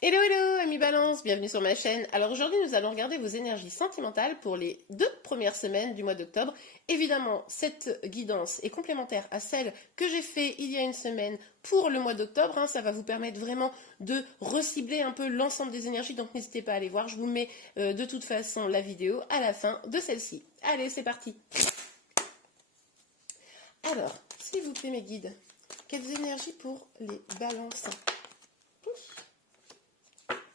Hello hello amis Balance, bienvenue sur ma chaîne. Alors aujourd'hui nous allons regarder vos énergies sentimentales pour les 2 premières semaines du mois d'octobre. Évidemment cette guidance est complémentaire à celle que j'ai fait il y a une semaine pour le mois d'octobre, hein. Ça va vous permettre vraiment de recibler un peu l'ensemble des énergies, donc n'hésitez pas à aller voir. Je vous mets de toute façon la vidéo à la fin de celle-ci. Allez c'est parti. Alors s'il vous plaît mes guides, quelles énergies pour les balances?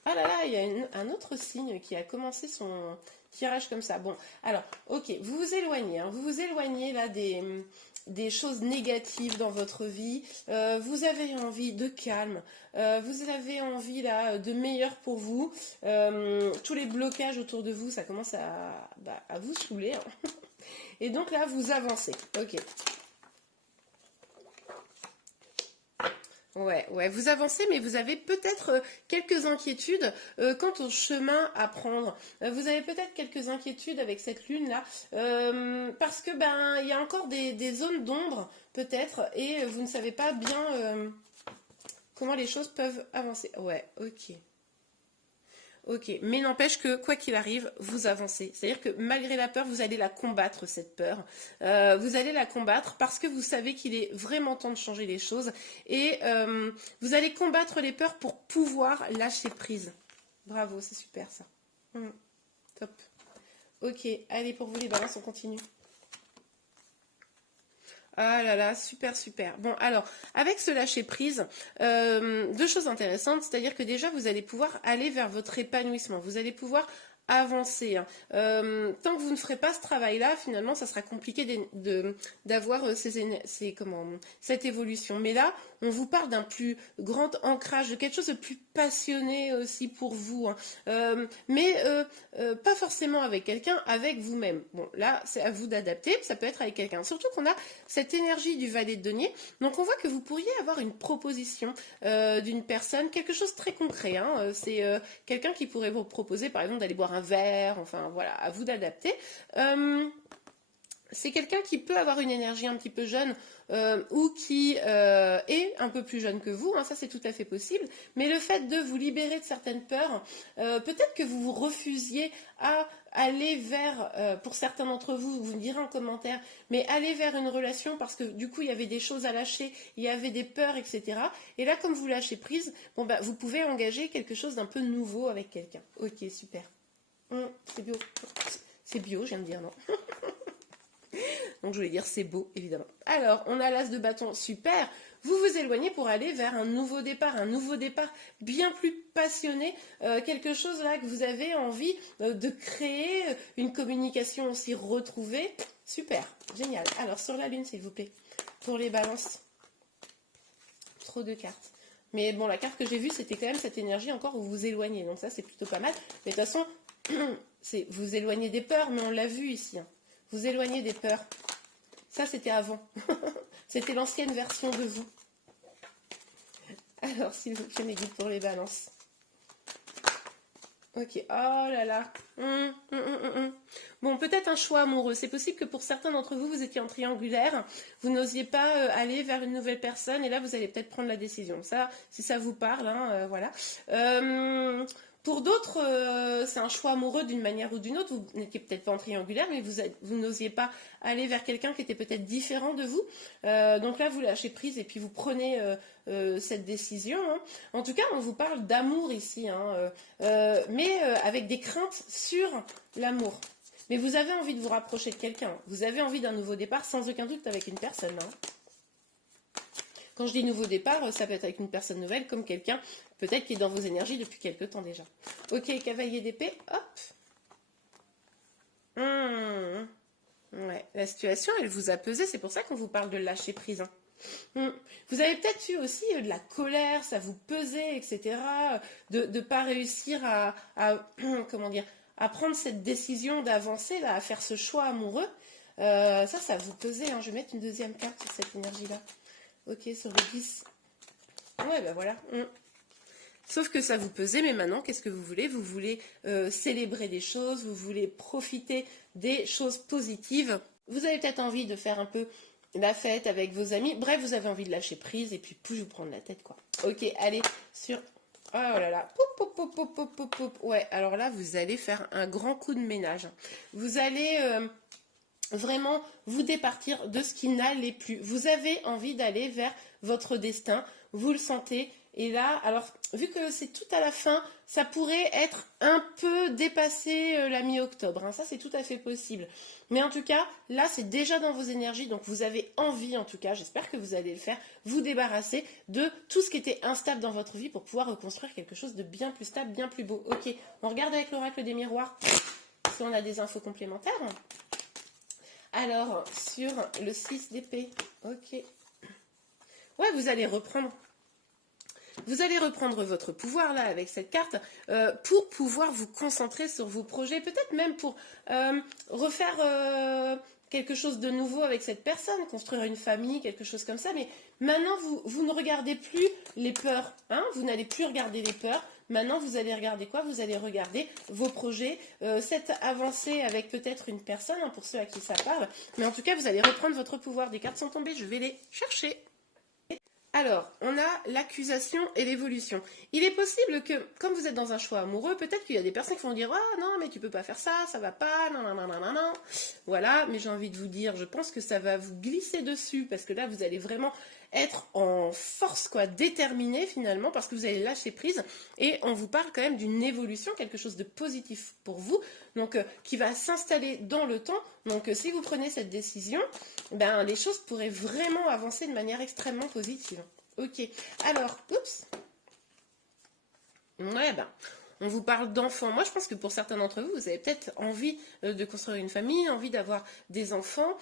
Ah là là, il y a un autre signe qui a commencé son tirage comme ça. Bon, alors, ok, vous vous éloignez, hein, vous vous éloignez là des choses négatives dans votre vie. Vous avez envie de calme, vous avez envie là de meilleur pour vous. Tous les blocages autour de vous, ça commence à vous saouler, hein. Et donc là, vous avancez. Ok. Ouais, vous avancez, mais vous avez peut-être quelques inquiétudes quant au chemin à prendre. Vous avez peut-être quelques inquiétudes avec cette lune-là, parce que ben il y a encore des zones d'ombre, peut-être, et vous ne savez pas bien comment les choses peuvent avancer. Ouais, ok. Ok, mais n'empêche que quoi qu'il arrive, vous avancez. C'est-à-dire que malgré la peur, vous allez la combattre, cette peur. Vous allez la combattre parce que vous savez qu'il est vraiment temps de changer les choses. Et vous allez combattre les peurs pour pouvoir lâcher prise. Bravo, c'est super ça. Top. Ok, allez, pour vous les balances, on continue. Ah là là, super, super. Bon, alors, avec ce lâcher-prise, deux choses intéressantes, c'est-à-dire que déjà, vous allez pouvoir aller vers votre épanouissement, vous allez pouvoir avancer, hein. Tant que vous ne ferez pas ce travail-là, finalement, ça sera compliqué d'avoir cette évolution. Mais là, on vous parle d'un plus grand ancrage, de quelque chose de plus passionné aussi pour vous, hein. Pas forcément avec quelqu'un, avec vous-même. Bon, là, c'est à vous d'adapter, ça peut être avec quelqu'un. Surtout qu'on a cette énergie du valet de denier, donc on voit que vous pourriez avoir une proposition d'une personne, quelque chose de très concret, hein. C'est quelqu'un qui pourrait vous proposer, par exemple, d'aller boire un verre, enfin voilà, à vous d'adapter. C'est quelqu'un qui peut avoir une énergie un petit peu jeune ou qui est un peu plus jeune que vous, hein, ça c'est tout à fait possible, mais le fait de vous libérer de certaines peurs, peut-être que vous vous refusiez à aller vers, pour certains d'entre vous, vous me direz en commentaire, mais aller vers une relation parce que du coup il y avait des choses à lâcher, il y avait des peurs, etc. Et là comme vous lâchez prise, bon, bah, vous pouvez engager quelque chose d'un peu nouveau avec quelqu'un. Ok, super. C'est bio. C'est bio, je viens de dire, non? Donc je voulais dire c'est beau, évidemment. Alors, on a l'as de bâton, super. Vous vous éloignez pour aller vers un nouveau départ bien plus passionné, quelque chose là que vous avez envie de créer, une communication aussi retrouvée. Super, génial. Alors, sur la lune, s'il vous plaît, pour les balances. Trop de cartes. Mais bon, la carte que j'ai vue, c'était quand même cette énergie encore où vous vous éloignez. Donc ça, c'est plutôt pas mal. Mais de toute façon, vous éloignez des peurs, mais on l'a vu ici, hein. Vous éloignez des peurs. Ça, c'était avant. C'était l'ancienne version de vous. Alors, s'il vous plaît, mes guides pour les balances. Ok, oh là là. Bon, peut-être un choix amoureux. C'est possible que pour certains d'entre vous, vous étiez en triangulaire, vous n'osiez pas aller vers une nouvelle personne, et là, vous allez peut-être prendre la décision. Ça, si ça vous parle, hein, voilà. Pour d'autres, c'est un choix amoureux d'une manière ou d'une autre. Vous n'étiez peut-être pas en triangulaire, mais vous n'osiez pas aller vers quelqu'un qui était peut-être différent de vous. Donc là, vous lâchez prise et puis vous prenez cette décision, hein. En tout cas, on vous parle d'amour ici, hein, mais avec des craintes sur l'amour. Mais vous avez envie de vous rapprocher de quelqu'un. Vous avez envie d'un nouveau départ, sans aucun doute avec une personne, hein. Quand je dis nouveau départ, ça peut être avec une personne nouvelle, comme quelqu'un peut-être qui est dans vos énergies depuis quelque temps déjà. Ok, cavalier d'épée, hop. Ouais, la situation, elle vous a pesé, c'est pour ça qu'on vous parle de lâcher prise, hein. Vous avez peut-être eu aussi de la colère, ça vous pesait, etc. De ne pas réussir comment dire, à prendre cette décision d'avancer, là, à faire ce choix amoureux. Ça vous pesait, hein. Je vais mettre une deuxième carte sur cette énergie-là. Ok, sur le 10. Ouais, ben voilà. Sauf que ça vous pesait, mais maintenant, qu'est-ce que vous voulez? Vous voulez célébrer des choses, vous voulez profiter des choses positives. Vous avez peut-être envie de faire un peu la fête avec vos amis. Bref, vous avez envie de lâcher prise et puis plus vous prendre la tête, quoi. Ok, allez, sur Oh là là, poup, poup, poup, poup, poup, poup, poup. Ouais, alors là, vous allez faire un grand coup de ménage. Vous allez vraiment vous départir de ce qui n'allait plus. Vous avez envie d'aller vers votre destin, vous le sentez. Et là, alors, vu que c'est tout à la fin, ça pourrait être un peu dépassé la mi-octobre, hein. Ça, c'est tout à fait possible. Mais en tout cas, là, c'est déjà dans vos énergies, donc vous avez envie, en tout cas, j'espère que vous allez le faire, vous débarrasser de tout ce qui était instable dans votre vie pour pouvoir reconstruire quelque chose de bien plus stable, bien plus beau. Ok, on regarde avec l'oracle des miroirs si on a des infos complémentaires. Alors, sur le 6 d'épée, ok. Ouais, vous allez reprendre votre pouvoir là avec cette carte pour pouvoir vous concentrer sur vos projets, peut-être même pour refaire quelque chose de nouveau avec cette personne, construire une famille, quelque chose comme ça. Mais maintenant, vous ne regardez plus les peurs, hein, vous n'allez plus regarder les peurs. Maintenant, vous allez regarder quoi? Vous allez regarder vos projets, cette avancée avec peut-être une personne, hein, pour ceux à qui ça parle. Mais en tout cas, vous allez reprendre votre pouvoir. Des cartes sont tombées, je vais les chercher. Alors, on a l'accusation et l'évolution. Il est possible que, comme vous êtes dans un choix amoureux, peut-être qu'il y a des personnes qui vont dire « Ah non, mais tu peux pas faire ça, ça va pas, non, non, non, non, non, non. » Voilà, mais j'ai envie de vous dire, je pense que ça va vous glisser dessus, parce que là, vous allez vraiment être en force, quoi, déterminé finalement, parce que vous allez lâcher prise, et on vous parle quand même d'une évolution, quelque chose de positif pour vous, donc qui va s'installer dans le temps. Donc si vous prenez cette décision, ben, les choses pourraient vraiment avancer de manière extrêmement positive. Ok, alors, oups. Ouais, ben, on vous parle d'enfants. Moi, je pense que pour certains d'entre vous, vous avez peut-être envie de construire une famille, envie d'avoir des enfants.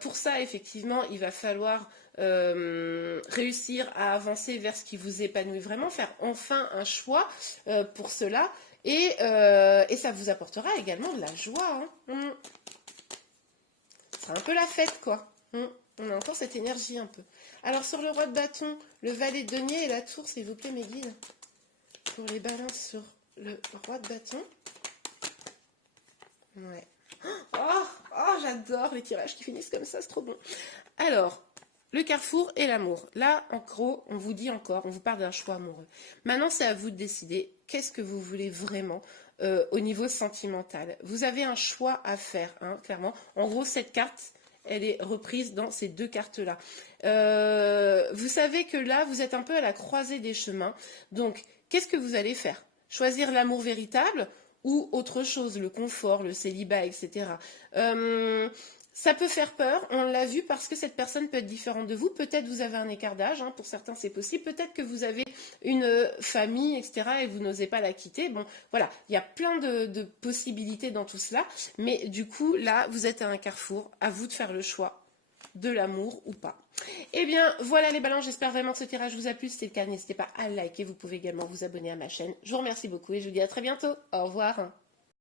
Pour ça, effectivement, il va falloir réussir à avancer vers ce qui vous épanouit vraiment, faire enfin un choix pour cela. Et ça vous apportera également de la joie, hein. C'est un peu la fête, quoi. On a encore cette énergie un peu. Alors, sur le roi de bâton, le valet de denier et la tour, s'il vous plaît, mes guides. Pour les balances sur le roi de bâton. Ouais. Oh, j'adore les tirages qui finissent comme ça, c'est trop bon. Alors, le carrefour et l'amour. Là, en gros, on vous dit encore, on vous parle d'un choix amoureux. Maintenant, c'est à vous de décider qu'est-ce que vous voulez vraiment au niveau sentimental. Vous avez un choix à faire, hein, clairement. En gros, cette carte, elle est reprise dans ces deux cartes-là. Vous savez que là, vous êtes un peu à la croisée des chemins. Donc, qu'est-ce que vous allez faire? Choisir l'amour véritable ou autre chose, le confort, le célibat, etc. Ça peut faire peur, on l'a vu, parce que cette personne peut être différente de vous. Peut-être vous avez un écart d'âge, hein, pour certains c'est possible. Peut-être que vous avez une famille, etc. et vous n'osez pas la quitter. Bon, voilà, il y a plein de possibilités dans tout cela. Mais du coup, là, vous êtes à un carrefour. À vous de faire le choix de l'amour ou pas. Eh bien, voilà les balances. J'espère vraiment que ce tirage vous a plu. Si c'est le cas, n'hésitez pas à liker. Vous pouvez également vous abonner à ma chaîne. Je vous remercie beaucoup et je vous dis à très bientôt. Au revoir.